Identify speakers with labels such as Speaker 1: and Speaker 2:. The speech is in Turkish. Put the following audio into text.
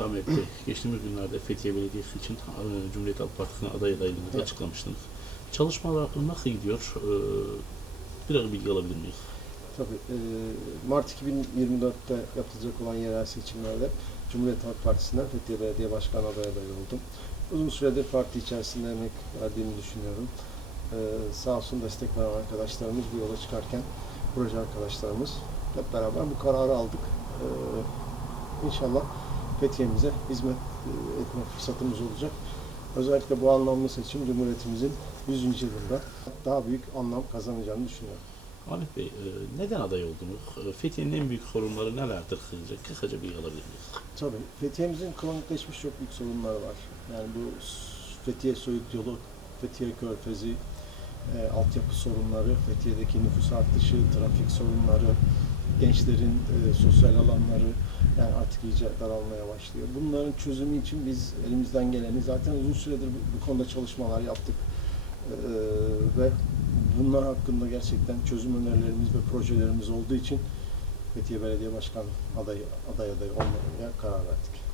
Speaker 1: Ahmet Bey, geçtiğimiz günlerde Fethiye Belediyesi için e, Cumhuriyet Halk Partisi'ne aday adaylığınızı
Speaker 2: Evet.
Speaker 1: açıklamıştınız. Çalışmalar nasıl gidiyor? E, Biraz bilgi alabilir miyiz?
Speaker 2: Tabii e, Mart 2024'te yapılacak olan yerel seçimlerde Cumhuriyet Halk Partisi'nden Fethiye Belediye Başkan adayı adayı oldum. Uzun süredir parti içerisinde emek verdiğimi düşünüyorum. Sağ olsun destek veren arkadaşlarımız bu yola çıkarken proje arkadaşlarımız hep beraber bu kararı aldık. E, inşallah Fethiye'mize hizmet e, etme fırsatımız olacak. Özellikle bu anlamlı seçim Cumhuriyetimizin 100. yılında daha büyük anlam kazanacağını düşünüyorum.
Speaker 1: Ahmet Bey, e, neden aday oldunuz? E, Fethiye'nin en büyük sorunları nelerdir sizce? Kısaca bilgi alabilir miyiz?
Speaker 2: Tabii. Fethiye'mizin kronikleşmiş çok büyük sorunları var. Yani bu Fethiye Söğüt yolu, Fethiye Körfezi, e, altyapı sorunları, Fethiye'deki nüfus artışı, trafik sorunları, gençlerin e, sosyal alanları yani artık iyice daralmaya başlıyor. Bunların çözümü için biz elimizden geleni zaten uzun süredir bu, bu konuda çalışmalar yaptık. E, ve bunlar hakkında gerçekten çözüm önerilerimiz ve projelerimiz olduğu için Fethiye Belediye Başkan adayı aday adayı olmaya karar verdik.